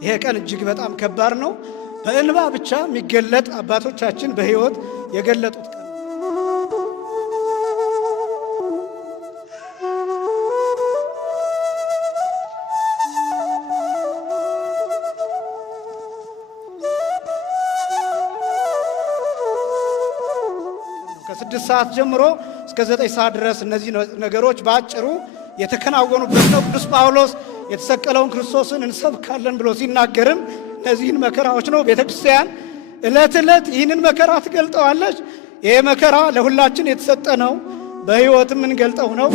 ይሄ ቀን እጅግ በጣም ከባድ ነው። በእንባ ብቻ የሚገለጥ አባቶቻችን በሕይወት የገለጡት ቀን ከ6 ሰዓት ጀምሮ እስከ 9 ሰዓት ድረስ እነዚህ ነገሮች በአጭሩ የተከናወኑበት ነው። ቅዱስ ጳውሎስ የተሰቀለውን ክርስቶስን እንሰብካለን ብሎ ሲናገርም እነዚህን መከራዎች ነው። ቤተክርስቲያን ዕለት ዕለት ይህንን መከራ ትገልጠዋለች። ይሄ መከራ ለሁላችን የተሰጠ ነው። በሕይወትም እንገልጠው ነው።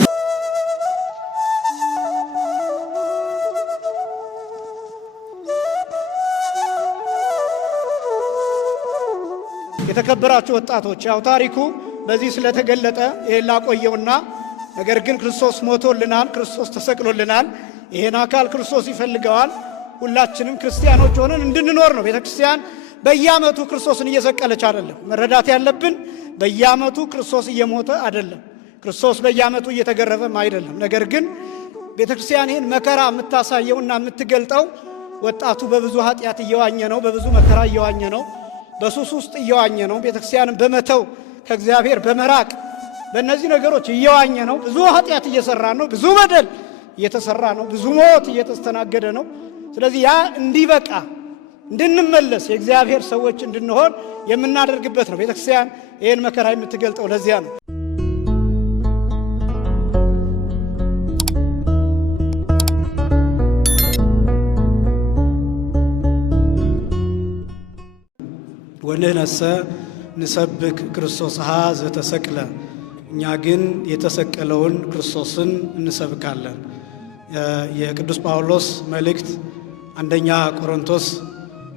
የተከበራችሁ ወጣቶች፣ ያው ታሪኩ በዚህ ስለተገለጠ ይሄን ላቆየውና ነገር ግን ክርስቶስ ሞቶልናል፣ ክርስቶስ ተሰቅሎልናል። ይሄን አካል ክርስቶስ ይፈልገዋል። ሁላችንም ክርስቲያኖች ሆነን እንድንኖር ነው። ቤተክርስቲያን በየዓመቱ ክርስቶስን እየሰቀለች አይደለም። መረዳት ያለብን በየዓመቱ ክርስቶስ እየሞተ አይደለም። ክርስቶስ በየዓመቱ እየተገረፈም አይደለም። ነገር ግን ቤተክርስቲያን ይህን መከራ የምታሳየውና የምትገልጠው ወጣቱ በብዙ ኃጢአት እየዋኘ ነው፣ በብዙ መከራ እየዋኘ ነው፣ በሱስ ውስጥ እየዋኘ ነው። ቤተክርስቲያንን በመተው ከእግዚአብሔር በመራቅ በእነዚህ ነገሮች እየዋኘ ነው። ብዙ ኃጢአት እየሰራ ነው፣ ብዙ በደል እየተሰራ ነው፣ ብዙ ሞት እየተስተናገደ ነው። ስለዚህ ያ እንዲበቃ እንድንመለስ የእግዚአብሔር ሰዎች እንድንሆን የምናደርግበት ነው። ቤተክርስቲያን ይህን መከራ የምትገልጠው ለዚያ ነው። ወንህነሰ ንሰብክ ክርስቶስሃ ዘተሰቅለ፣ እኛ ግን የተሰቀለውን ክርስቶስን እንሰብካለን። የቅዱስ ጳውሎስ መልእክት አንደኛ ቆሮንቶስ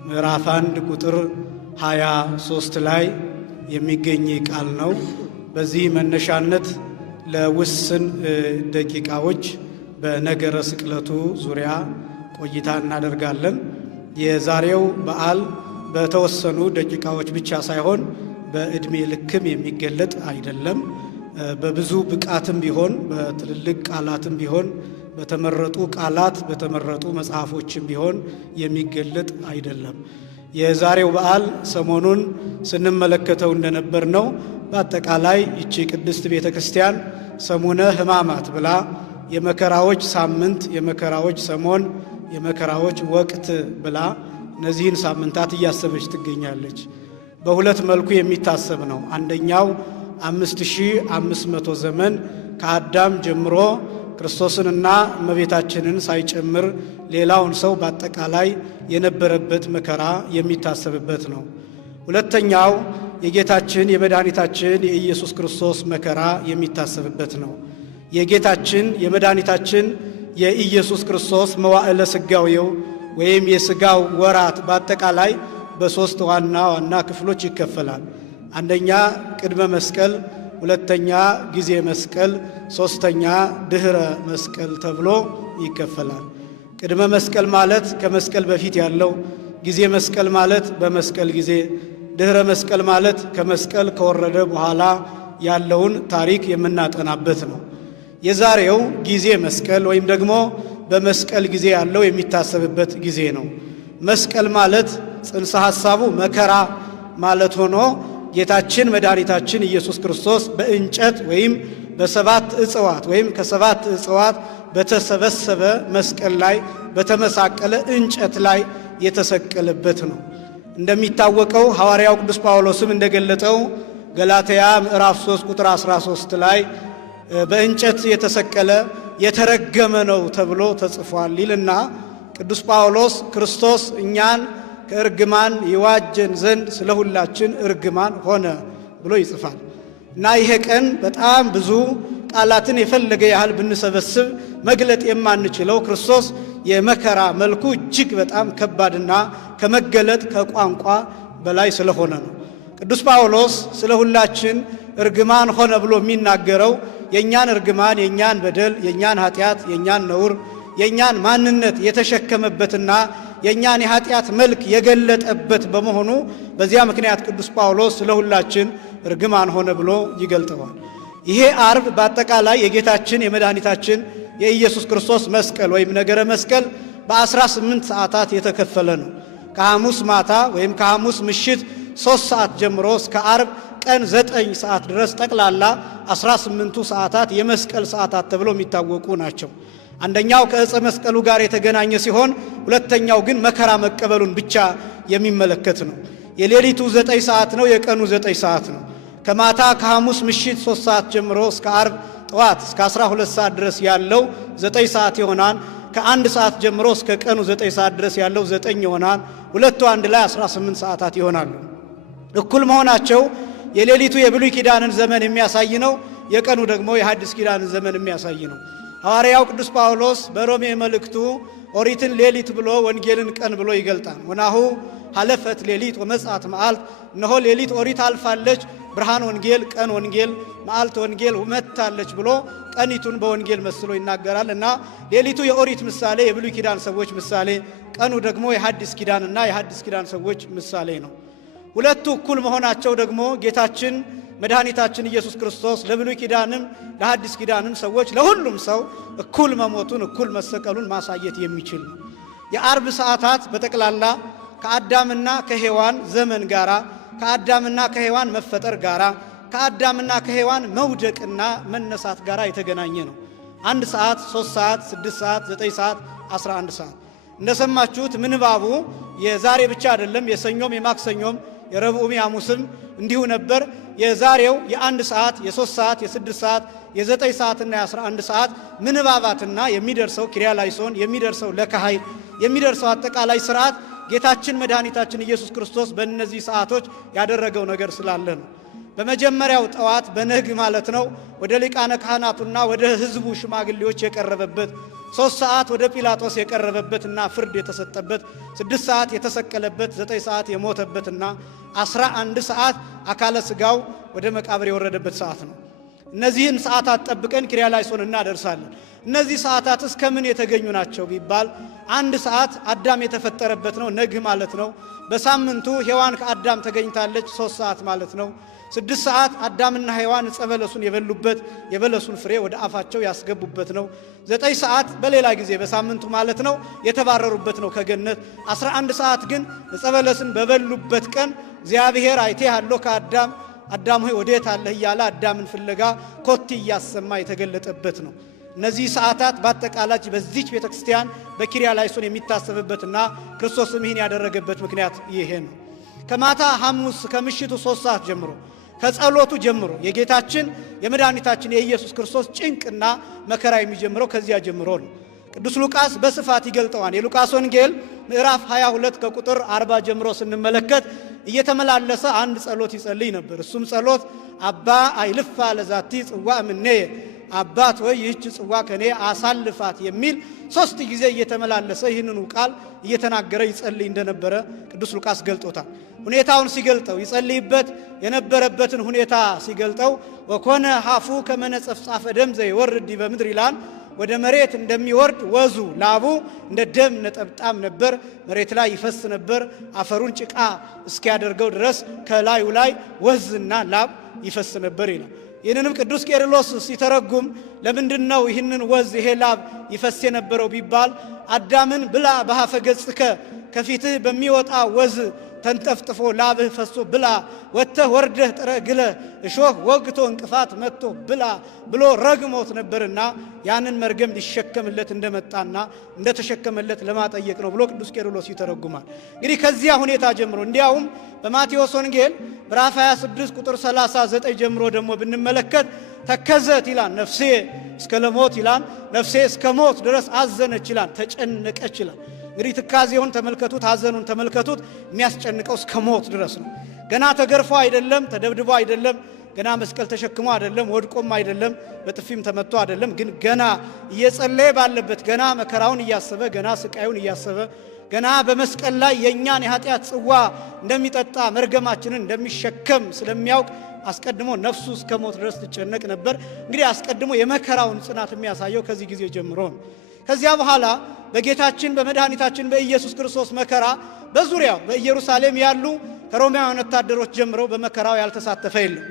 ምዕራፍ 1 ቁጥር 23 ላይ የሚገኝ ቃል ነው። በዚህ መነሻነት ለውስን ደቂቃዎች በነገረ ስቅለቱ ዙሪያ ቆይታ እናደርጋለን። የዛሬው በዓል በተወሰኑ ደቂቃዎች ብቻ ሳይሆን በዕድሜ ልክም የሚገለጥ አይደለም። በብዙ ብቃትም ቢሆን በትልልቅ ቃላትም ቢሆን በተመረጡ ቃላት በተመረጡ መጽሐፎችም ቢሆን የሚገለጥ አይደለም። የዛሬው በዓል ሰሞኑን ስንመለከተው እንደነበር ነው። በአጠቃላይ ይቺ ቅድስት ቤተ ክርስቲያን ሰሙነ ሕማማት ብላ የመከራዎች ሳምንት፣ የመከራዎች ሰሞን፣ የመከራዎች ወቅት ብላ እነዚህን ሳምንታት እያሰበች ትገኛለች። በሁለት መልኩ የሚታሰብ ነው። አንደኛው 5500 ዘመን ከአዳም ጀምሮ ክርስቶስንና እመቤታችንን ሳይጨምር ሌላውን ሰው በአጠቃላይ የነበረበት መከራ የሚታሰብበት ነው። ሁለተኛው የጌታችን የመድኃኒታችን የኢየሱስ ክርስቶስ መከራ የሚታሰብበት ነው። የጌታችን የመድኃኒታችን የኢየሱስ ክርስቶስ መዋዕለ ሥጋዌው ወይም የሥጋው ወራት በአጠቃላይ በሦስት ዋና ዋና ክፍሎች ይከፈላል። አንደኛ ቅድመ መስቀል፣ ሁለተኛ ጊዜ መስቀል፣ ሦስተኛ ድኅረ መስቀል ተብሎ ይከፈላል። ቅድመ መስቀል ማለት ከመስቀል በፊት ያለው፣ ጊዜ መስቀል ማለት በመስቀል ጊዜ፣ ድኅረ መስቀል ማለት ከመስቀል ከወረደ በኋላ ያለውን ታሪክ የምናጠናበት ነው። የዛሬው ጊዜ መስቀል ወይም ደግሞ በመስቀል ጊዜ ያለው የሚታሰብበት ጊዜ ነው። መስቀል ማለት ጽንሰ ሐሳቡ መከራ ማለት ሆኖ ጌታችን መድኃኒታችን ኢየሱስ ክርስቶስ በእንጨት ወይም በሰባት እጽዋት ወይም ከሰባት እጽዋት በተሰበሰበ መስቀል ላይ በተመሳቀለ እንጨት ላይ የተሰቀለበት ነው። እንደሚታወቀው ሐዋርያው ቅዱስ ጳውሎስም እንደገለጠው ገላትያ ምዕራፍ 3 ቁጥር 13 ላይ በእንጨት የተሰቀለ የተረገመ ነው ተብሎ ተጽፏል ይልና ቅዱስ ጳውሎስ ክርስቶስ እኛን ከእርግማን ይዋጀን ዘንድ ስለ ሁላችን እርግማን ሆነ ብሎ ይጽፋል። እና ይሄ ቀን በጣም ብዙ ቃላትን የፈለገ ያህል ብንሰበስብ መግለጥ የማንችለው ክርስቶስ የመከራ መልኩ እጅግ በጣም ከባድና ከመገለጥ ከቋንቋ በላይ ስለሆነ ነው። ቅዱስ ጳውሎስ ስለ ሁላችን እርግማን ሆነ ብሎ የሚናገረው የእኛን እርግማን፣ የእኛን በደል፣ የእኛን ኃጢአት፣ የእኛን ነውር፣ የእኛን ማንነት የተሸከመበትና የእኛን የኃጢአት መልክ የገለጠበት በመሆኑ በዚያ ምክንያት ቅዱስ ጳውሎስ ስለ ሁላችን እርግማን ሆነ ብሎ ይገልጠዋል። ይሄ ዓርብ በአጠቃላይ የጌታችን የመድኃኒታችን የኢየሱስ ክርስቶስ መስቀል ወይም ነገረ መስቀል በ18 ሰዓታት የተከፈለ ነው። ከሐሙስ ማታ ወይም ከሐሙስ ምሽት 3 ሰዓት ጀምሮ እስከ ዓርብ ቀን 9 ሰዓት ድረስ ጠቅላላ 18ቱ ሰዓታት የመስቀል ሰዓታት ተብለው የሚታወቁ ናቸው። አንደኛው ከዕፀ መስቀሉ ጋር የተገናኘ ሲሆን ሁለተኛው ግን መከራ መቀበሉን ብቻ የሚመለከት ነው። የሌሊቱ 9 ሰዓት ነው፣ የቀኑ 9 ሰዓት ነው። ከማታ ከሐሙስ ምሽት 3 ሰዓት ጀምሮ እስከ ዓርብ ጠዋት እስከ 12 ሰዓት ድረስ ያለው 9 ሰዓት ይሆናል። ከ1 ሰዓት ጀምሮ እስከ ቀኑ 9 ሰዓት ድረስ ያለው 9 ይሆናል። ሁለቱ አንድ ላይ 18 ሰዓታት ይሆናሉ። እኩል መሆናቸው የሌሊቱ የብሉይ ኪዳንን ዘመን የሚያሳይ ነው። የቀኑ ደግሞ የሐዲስ ኪዳንን ዘመን የሚያሳይ ነው። ሐዋርያው ቅዱስ ጳውሎስ በሮሜ መልእክቱ ኦሪትን ሌሊት ብሎ ወንጌልን ቀን ብሎ ይገልጣል። ወናሁ ሐለፈት ሌሊት ወመጽአት መዓልት፣ እነሆ ሌሊት ኦሪት አልፋለች፣ ብርሃን ወንጌል፣ ቀን ወንጌል፣ መዓልት ወንጌል መጥታለች ብሎ ቀኒቱን በወንጌል መስሎ ይናገራል። እና ሌሊቱ የኦሪት ምሳሌ፣ የብሉይ ኪዳን ሰዎች ምሳሌ፣ ቀኑ ደግሞ የሐዲስ ኪዳንና የሐዲስ ኪዳን ሰዎች ምሳሌ ነው። ሁለቱ እኩል መሆናቸው ደግሞ ጌታችን መድኃኒታችን ኢየሱስ ክርስቶስ ለብሉይ ኪዳንም ለሐዲስ ኪዳንም ሰዎች ለሁሉም ሰው እኩል መሞቱን እኩል መሰቀሉን ማሳየት የሚችል ነው። የዓርብ ሰዓታት በጠቅላላ ከአዳምና ከሔዋን ዘመን ጋራ፣ ከአዳምና ከሔዋን መፈጠር ጋራ፣ ከአዳምና ከሔዋን መውደቅና መነሳት ጋራ የተገናኘ ነው። 1 ሰዓት፣ 3 ሰዓት፣ 6 ሰዓት፣ 9 ሰዓት፣ 11 ሰዓት እንደሰማችሁት ምንባቡ የዛሬ ብቻ አይደለም። የሰኞም የማክሰኞም የረቡዕም የሐሙስም እንዲሁ ነበር። የዛሬው የ1 ሰዓት፣ የ3 ሰዓት፣ የ6 ሰዓት፣ የ9 ሰዓትና የ11 ሰዓት ምንባባትና የሚደርሰው ኪርያላይሶን የሚደርሰው ለካህይ የሚደርሰው አጠቃላይ ስርዓት ጌታችን መድኃኒታችን ኢየሱስ ክርስቶስ በእነዚህ ሰዓቶች ያደረገው ነገር ስላለ ነው። በመጀመሪያው ጠዋት በነግ ማለት ነው ወደ ሊቃነ ካህናቱና ወደ ሕዝቡ ሽማግሌዎች የቀረበበት፣ 3 ሰዓት ወደ ጲላጦስ የቀረበበትና ፍርድ የተሰጠበት፣ 6 ሰዓት የተሰቀለበት፣ 9 ሰዓት የሞተበትና 11 ሰዓት አካለ ሥጋው ወደ መቃብር የወረደበት ሰዓት ነው። እነዚህን ሰዓታት ጠብቀን ኪርያላይሶን እናደርሳለን። እነዚህ ሰዓታት እስከምን የተገኙ ናቸው ቢባል 1 ሰዓት አዳም የተፈጠረበት ነው፣ ነግ ማለት ነው። በሳምንቱ ሔዋን ከአዳም ተገኝታለች፣ 3 ሰዓት ማለት ነው። 6 ሰዓት አዳምና ሔዋን ዕፀ በለሱን የበሉበት የበለሱን ፍሬ ወደ አፋቸው ያስገቡበት ነው። 9 ሰዓት በሌላ ጊዜ በሳምንቱ ማለት ነው የተባረሩበት ነው ከገነት። 11 ሰዓት ግን ዕፀ በለስን በበሉበት ቀን እግዚአብሔር አይቴሃለሁ ከአዳም አዳም ሆይ ወዴት አለህ እያለ አዳምን ፍለጋ ኮቴ እያሰማ የተገለጠበት ነው። እነዚህ ሰዓታት በአጠቃላይ በዚች ቤተክርስቲያን በኪርያላይሶን የሚታሰብበትና ክርስቶስም ይህን ያደረገበት ምክንያት ይሄ ነው። ከማታ ሐሙስ ከምሽቱ 3 ሰዓት ጀምሮ ከጸሎቱ ጀምሮ የጌታችን የመድኃኒታችን የኢየሱስ ክርስቶስ ጭንቅና መከራ የሚጀምረው ከዚያ ጀምሮ ነው። ቅዱስ ሉቃስ በስፋት ይገልጠዋል። የሉቃስ ወንጌል ምዕራፍ 22 ከቁጥር 40 ጀምሮ ስንመለከት እየተመላለሰ አንድ ጸሎት ይጸልይ ነበር። እሱም ጸሎት አባ አይልፋ ለዛቲ ጽዋ እምኔየ፣ አባት ወይ ይህች ጽዋ ከኔ አሳልፋት የሚል 3 ጊዜ እየተመላለሰ ይህንኑ ቃል እየተናገረ ይጸልይ እንደነበረ ቅዱስ ሉቃስ ገልጦታል። ሁኔታውን ሲገልጠው ይጸልይበት የነበረበትን ሁኔታ ሲገልጠው ወኮነ ሀፉ ከመነጸፍጻፈ ደም ዘይወርድ በምድር ይላል። ወደ መሬት እንደሚወርድ ወዙ ላቡ እንደ ደም ነጠብጣም ነበር፣ መሬት ላይ ይፈስ ነበር። አፈሩን ጭቃ እስኪያደርገው ድረስ ከላዩ ላይ ወዝና ላብ ይፈስ ነበር ይላል። ይህንንም ቅዱስ ቄርሎስ ሲተረጉም ለምንድነው ይህንን ወዝ ይሄ ላብ ይፈስ የነበረው ቢባል አዳምን ብላ በሀፈ ገጽከ ከፊትህ በሚወጣ ወዝ ተንጠፍጥፎ ላብህ ፈሶ ብላ፣ ወጥተህ ወርደህ ጥረህ ግለህ እሾህ ወግቶ እንቅፋት መጥቶ ብላ ብሎ ረግሞት ነበርና ያንን መርገም ሊሸከምለት እንደመጣና እንደተሸከመለት ለማጠየቅ ነው ብሎ ቅዱስ ቄርሎስ ይተረጉማል። እንግዲህ ከዚያ ሁኔታ ጀምሮ እንዲያውም በማቴዎስ ወንጌል ምዕራፍ 26 ቁጥር 39 ጀምሮ ደግሞ ብንመለከት ተከዘት ይላል፣ ነፍሴ እስከ ለሞት ይላል። ነፍሴ እስከ ሞት ድረስ አዘነች ይላል፣ ተጨነቀች ይላል። እንግዲህ ትካዜውን ተመልከቱት፣ ሐዘኑን ተመልከቱት። የሚያስጨንቀው እስከ ሞት ድረስ ነው። ገና ተገርፎ አይደለም፣ ተደብድቦ አይደለም፣ ገና መስቀል ተሸክሞ አይደለም፣ ወድቆም አይደለም፣ በጥፊም ተመቶ አይደለም። ግን ገና እየጸለየ ባለበት ገና መከራውን እያሰበ ገና ስቃዩን እያሰበ ገና በመስቀል ላይ የእኛን የኃጢአት ጽዋ እንደሚጠጣ መርገማችንን እንደሚሸከም ስለሚያውቅ አስቀድሞ ነፍሱ እስከ ሞት ድረስ ትጨነቅ ነበር። እንግዲህ አስቀድሞ የመከራውን ጽናት የሚያሳየው ከዚህ ጊዜ ጀምሮ ነው። ከዚያ በኋላ በጌታችን በመድኃኒታችን በኢየሱስ ክርስቶስ መከራ በዙሪያው በኢየሩሳሌም ያሉ ከሮማውያን ወታደሮች ጀምረው በመከራው ያልተሳተፈ የለም።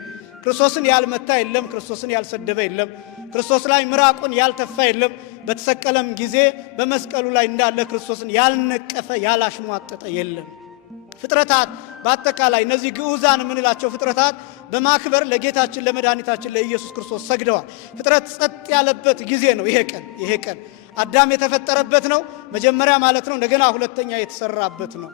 ክርስቶስን ያልመታ የለም። ክርስቶስን ያልሰደበ የለም። ክርስቶስ ላይ ምራቁን ያልተፋ የለም። በተሰቀለም ጊዜ በመስቀሉ ላይ እንዳለ ክርስቶስን ያልነቀፈ ያላሽሟጠጠ የለም። ፍጥረታት በአጠቃላይ እነዚህ ግዑዛን የምንላቸው ፍጥረታት በማክበር ለጌታችን ለመድኃኒታችን ለኢየሱስ ክርስቶስ ሰግደዋል። ፍጥረት ጸጥ ያለበት ጊዜ ነው ይሄ ቀን አዳም የተፈጠረበት ነው መጀመሪያ ማለት ነው። እንደገና ሁለተኛ የተሰራበት ነው።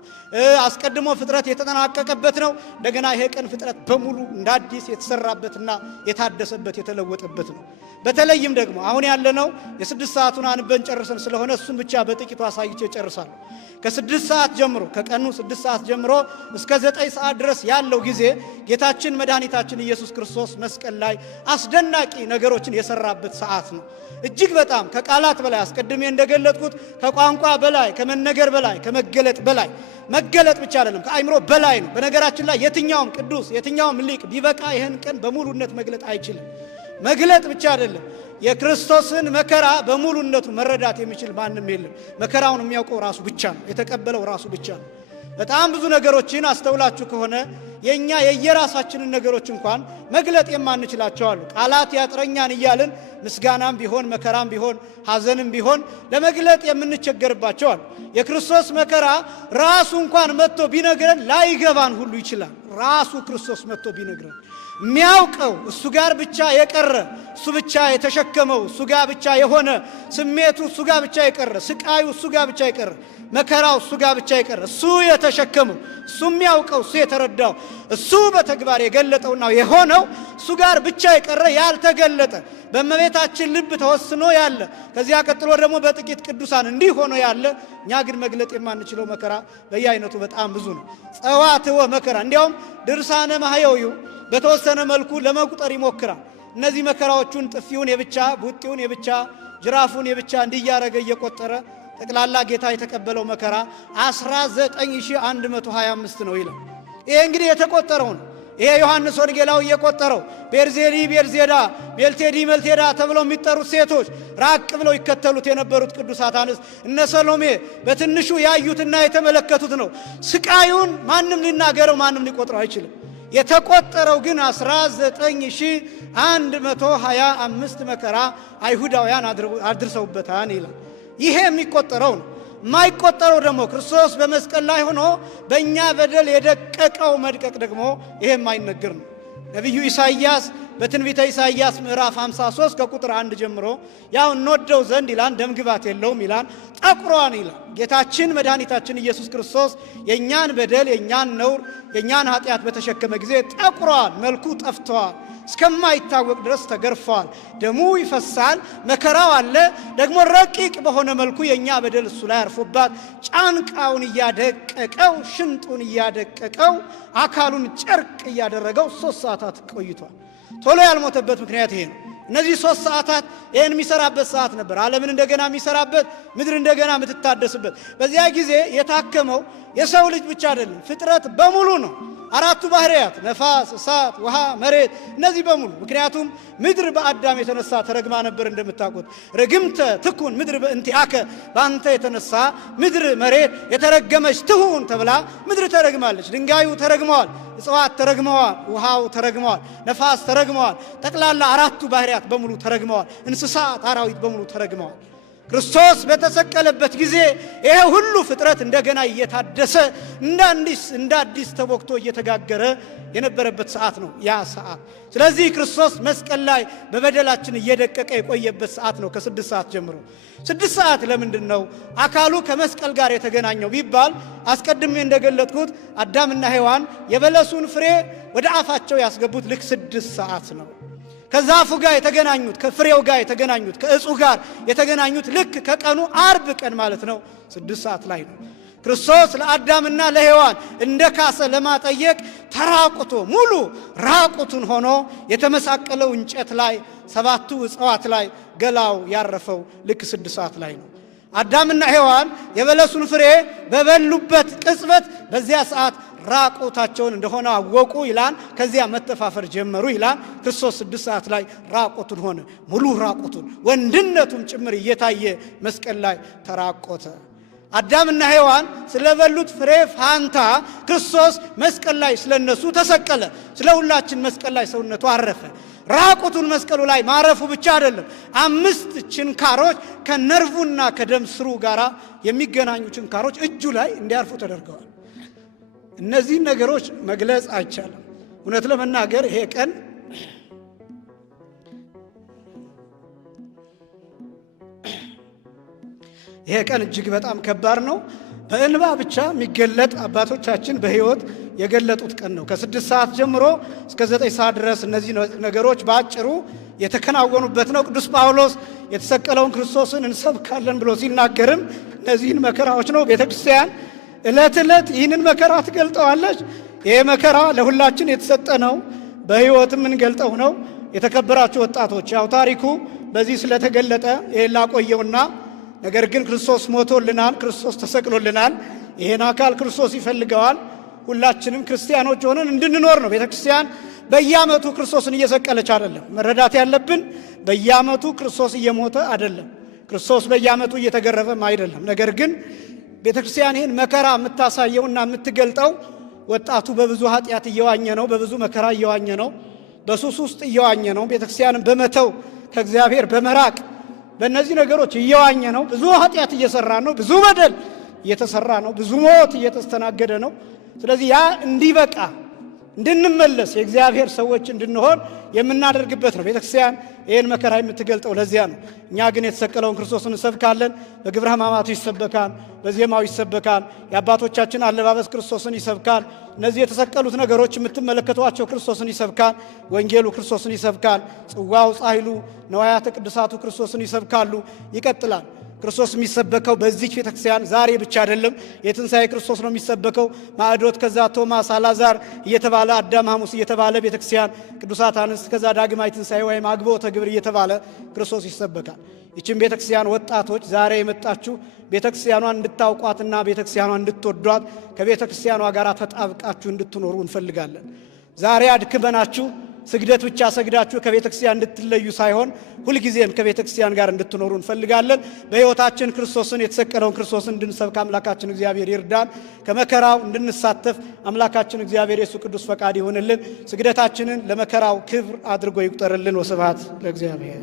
አስቀድሞ ፍጥረት የተጠናቀቀበት ነው። እንደገና ይሄ ቀን ፍጥረት በሙሉ እንደ አዲስ የተሰራበትና የታደሰበት የተለወጠበት ነው። በተለይም ደግሞ አሁን ያለነው የስድስት ሰዓቱን አንበን ጨርሰን ስለሆነ እሱን ብቻ በጥቂቱ አሳይቼ ጨርሳለሁ። ከስድስት ሰዓት ጀምሮ ከቀኑ 6 ሰዓት ጀምሮ እስከ 9 ሰዓት ድረስ ያለው ጊዜ ጌታችን መድኃኒታችን ኢየሱስ ክርስቶስ መስቀል ላይ አስደናቂ ነገሮችን የሰራበት ሰዓት ነው። እጅግ በጣም ከቃላት በላይ አስቀድሜ እንደገለጥኩት ከቋንቋ በላይ ከመነገር በላይ ከመገለጥ በላይ መገለጥ ብቻ አይደለም ከአይምሮ በላይ ነው። በነገራችን ላይ የትኛውም ቅዱስ የትኛውም ሊቅ ቢበቃ ይህን ቀን በሙሉነት መግለጥ አይችልም። መግለጥ ብቻ አይደለም የክርስቶስን መከራ በሙሉነቱ መረዳት የሚችል ማንም የለም። መከራውን የሚያውቀው ራሱ ብቻ ነው፣ የተቀበለው ራሱ ብቻ ነው። በጣም ብዙ ነገሮችን አስተውላችሁ ከሆነ የኛ የየራሳችንን ነገሮች እንኳን መግለጥ የማንችላቸው አሉ። ቃላት ያጥረኛን እያልን ምስጋናም ቢሆን መከራም ቢሆን ሐዘንም ቢሆን ለመግለጥ የምንቸገርባቸው አሉ። የክርስቶስ መከራ ራሱ እንኳን መጥቶ ቢነግረን ላይገባን ሁሉ ይችላል። ራሱ ክርስቶስ መጥቶ ቢነግረን የሚያውቀው እሱ ጋር ብቻ የቀረ እሱ ብቻ የተሸከመው እሱ ጋር ብቻ የሆነ ስሜቱ እሱ ጋር ብቻ የቀረ ስቃዩ እሱ ጋር ብቻ የቀረ መከራው እሱ ጋር ብቻ የቀረ እሱ የተሸከመው እሱ የሚያውቀው እሱ የተረዳው እሱ በተግባር የገለጠውና የሆነው እሱ ጋር ብቻ የቀረ ያልተገለጠ በእመቤታችን ልብ ተወስኖ ያለ ከዚያ ቀጥሎ ደግሞ በጥቂት ቅዱሳን እንዲህ ሆኖ ያለ እኛ ግን መግለጥ የማንችለው መከራ በየአይነቱ በጣም ብዙ ነው። ጸዋትወ መከራ እንዲያውም ድርሳነ ማህየው በተወሰነ መልኩ ለመቁጠር ይሞክራል። እነዚህ መከራዎቹን ጥፊውን የብቻ ቡጢውን የብቻ ጅራፉን የብቻ እንዲያረገ እየቆጠረ ጠቅላላ ጌታ የተቀበለው መከራ 19125 ነው ይላል። ይሄ እንግዲህ የተቆጠረው ነው። ይሄ ዮሐንስ ወንጌላዊ የቆጠረው ቤርዜሊ ቤርዜዳ ሜልቴዲ መልቴዳ ተብለው የሚጠሩት ሴቶች ራቅ ብለው ይከተሉት የነበሩት ቅዱሳት አንስት እነ ሰሎሜ በትንሹ ያዩትና የተመለከቱት ነው። ስቃዩን ማንም ሊናገረው ማንም ሊቆጥረው አይችልም። የተቆጠረው ግን 19125 መከራ አይሁዳውያን አድርሰውበታል ይላል። ይሄ የሚቆጠረው ነው። የማይቆጠረው ደግሞ ክርስቶስ በመስቀል ላይ ሆኖ በእኛ በደል የደቀቀው መድቀቅ ደግሞ ይሄ የማይነገር ነው። ነቢዩ ኢሳይያስ በትንቢተ ኢሳይያስ ምዕራፍ 53 ከቁጥር 1 ጀምሮ ያው እንወደው ዘንድ ይላል ደምግባት የለውም ይላል ጠቁሯን ይላል። ጌታችን መድኃኒታችን ኢየሱስ ክርስቶስ የእኛን በደል የእኛን ነውር የእኛን ኃጢአት በተሸከመ ጊዜ ጠቁሯል፣ መልኩ ጠፍቷል፣ እስከማይታወቅ ድረስ ተገርፏል፣ ደሙ ይፈሳል፣ መከራው አለ። ደግሞ ረቂቅ በሆነ መልኩ የእኛ በደል እሱ ላይ አርፎባት ጫንቃውን እያደቀቀው ሽንጡን እያደቀቀው አካሉን ጨርቅ እያደረገው 3 ሰዓታት ቆይቷል። ቶሎ ያልሞተበት ምክንያት ይሄ ነው። እነዚህ 3 ሰዓታት ይህን የሚሰራበት ሰዓት ነበር። ዓለምን እንደገና የሚሰራበት ምድር እንደገና የምትታደስበት። በዚያ ጊዜ የታከመው የሰው ልጅ ብቻ አይደለም፣ ፍጥረት በሙሉ ነው። 4ቱ ባህሪያት ነፋስ፣ እሳት፣ ውሃ፣ መሬት እነዚህ በሙሉ ምክንያቱም ምድር በአዳም የተነሳ ተረግማ ነበር። እንደምታውቁት ርግምተ ትኩን ምድር በእንቲአከ በአንተ የተነሳ ምድር መሬት የተረገመች ትሁን ተብላ ምድር ተረግማለች። ድንጋዩ ተረግመዋል፣ እጽዋት ተረግመዋል፣ ውሃው ተረግመዋል፣ ነፋስ ተረግመዋል። ጠቅላላ 4ቱ ባህሪያት በሙሉ ተረግመዋል። እንስሳት፣ አራዊት በሙሉ ተረግመዋል። ክርስቶስ በተሰቀለበት ጊዜ ይሄ ሁሉ ፍጥረት እንደገና እየታደሰ እንደ አዲስ ተቦክቶ እየተጋገረ የነበረበት ሰዓት ነው ያ ሰዓት። ስለዚህ ክርስቶስ መስቀል ላይ በበደላችን እየደቀቀ የቆየበት ሰዓት ነው ከ6 ሰዓት ጀምሮ። 6 ሰዓት ለምንድን ነው አካሉ ከመስቀል ጋር የተገናኘው ቢባል አስቀድሜ እንደገለጥኩት አዳምና ሔዋን የበለሱን ፍሬ ወደ አፋቸው ያስገቡት ልክ 6 ሰዓት ነው። ከዛፉ ጋር የተገናኙት ከፍሬው ጋር የተገናኙት ከእጹ ጋር የተገናኙት ልክ ከቀኑ አርብ ቀን ማለት ነው 6 ሰዓት ላይ ነው። ክርስቶስ ለአዳምና ለሔዋን እንደ ካሰ ለማጠየቅ ተራቁቶ ሙሉ ራቁቱን ሆኖ የተመሳቀለው እንጨት ላይ 7ቱ እጽዋት ላይ ገላው ያረፈው ልክ 6 ሰዓት ላይ ነው። አዳምና ሔዋን የበለሱን ፍሬ በበሉበት ቅጽበት በዚያ ሰዓት ራቁታቸውን እንደሆነ አወቁ ይላል። ከዚያ መተፋፈር ጀመሩ ይላል። ክርስቶስ 6 ሰዓት ላይ ራቁቱን ሆነ፣ ሙሉ ራቁቱን ወንድነቱም ጭምር እየታየ መስቀል ላይ ተራቆተ። አዳምና ሔዋን ስለበሉት ፍሬ ፋንታ ክርስቶስ መስቀል ላይ ስለነሱ ተሰቀለ። ስለ ሁላችን መስቀል ላይ ሰውነቱ አረፈ። ራቁቱን መስቀሉ ላይ ማረፉ ብቻ አይደለም። 5 ችንካሮች ከነርቭና ከደም ስሩ ጋራ የሚገናኙ ችንካሮች እጁ ላይ እንዲያርፉ ተደርገዋል። እነዚህን ነገሮች መግለጽ አይቻልም። እውነት ለመናገር ይሄ ቀን እጅግ በጣም ከባድ ነው። በእንባ ብቻ የሚገለጥ አባቶቻችን በሕይወት የገለጡት ቀን ነው። ከ6 ሰዓት ጀምሮ እስከ 9 ሰዓት ድረስ እነዚህ ነገሮች በአጭሩ የተከናወኑበት ነው። ቅዱስ ጳውሎስ የተሰቀለውን ክርስቶስን እንሰብካለን ብሎ ሲናገርም እነዚህን መከራዎች ነው። ቤተ ክርስቲያን ዕለት ዕለት ይህንን መከራ ትገልጠዋለች። ይሄ መከራ ለሁላችን የተሰጠ ነው፣ በሕይወትም እንገልጠው ነው። የተከበራችሁ ወጣቶች፣ ያው ታሪኩ በዚህ ስለተገለጠ ይሄን ላቆየውና ነገር ግን ክርስቶስ ሞቶልናል፣ ክርስቶስ ተሰቅሎልናል። ይሄን አካል ክርስቶስ ይፈልገዋል። ሁላችንም ክርስቲያኖች ሆነን እንድንኖር ነው። ቤተ ክርስቲያን በየዓመቱ ክርስቶስን እየሰቀለች አይደለም። መረዳት ያለብን በየዓመቱ ክርስቶስ እየሞተ አይደለም፣ ክርስቶስ በየዓመቱ እየተገረፈም አይደለም። ነገር ግን ቤተ ክርስቲያን ይህን መከራ የምታሳየውና የምትገልጠው ወጣቱ በብዙ ኃጢአት እየዋኘ ነው፣ በብዙ መከራ እየዋኘ ነው፣ በሱስ ውስጥ እየዋኘ ነው። ቤተ ክርስቲያንን በመተው ከእግዚአብሔር በመራቅ በእነዚህ ነገሮች እየዋኘ ነው። ብዙ ኃጢአት እየሰራ ነው፣ ብዙ በደል እየተሰራ ነው፣ ብዙ ሞት እየተስተናገደ ነው። ስለዚህ ያ እንዲበቃ እንድንመለስ የእግዚአብሔር ሰዎች እንድንሆን የምናደርግበት ነው። ቤተክርስቲያን ይህን መከራ የምትገልጠው ለዚያ ነው። እኛ ግን የተሰቀለውን ክርስቶስን እንሰብካለን። በግብረ ሕማማቱ ይሰበካል፣ በዜማው ይሰበካል። የአባቶቻችን አለባበስ ክርስቶስን ይሰብካል። እነዚህ የተሰቀሉት ነገሮች የምትመለከቷቸው ክርስቶስን ይሰብካል። ወንጌሉ ክርስቶስን ይሰብካል። ጽዋው፣ ጻሕሉ፣ ነዋያተ ቅዱሳቱ ክርስቶስን ይሰብካሉ። ይቀጥላል። ክርስቶስ የሚሰበከው በዚች ቤተክርስቲያን ዛሬ ብቻ አይደለም። የትንሣኤ ክርስቶስ ነው የሚሰበከው። ማዕዶት፣ ከዛ ቶማስ፣ አልዓዛር እየተባለ አዳም፣ ሐሙስ እየተባለ ቤተክርስቲያን ቅዱሳት አንስት፣ ከዛ ዳግማይ ትንሣኤ ወይም አግቦተ ግብር እየተባለ ክርስቶስ ይሰበካል። ይችን ቤተክርስቲያን ወጣቶች ዛሬ የመጣችሁ ቤተክርስቲያኗን እንድታውቋትና ቤተክርስቲያኗን እንድትወዷት ከቤተክርስቲያኗ ጋር ተጣብቃችሁ እንድትኖሩ እንፈልጋለን። ዛሬ አድክመናችሁ ስግደት ብቻ ሰግዳችሁ ከቤተክርስቲያን እንድትለዩ ሳይሆን ሁልጊዜም ከቤተክርስቲያን ጋር እንድትኖሩ እንፈልጋለን። በሕይወታችን ክርስቶስን የተሰቀለውን ክርስቶስን እንድንሰብክ አምላካችን እግዚአብሔር ይርዳን። ከመከራው እንድንሳተፍ አምላካችን እግዚአብሔር የሱ ቅዱስ ፈቃድ ይሆንልን። ስግደታችንን ለመከራው ክብር አድርጎ ይቁጠርልን። ወስብሐት ለእግዚአብሔር።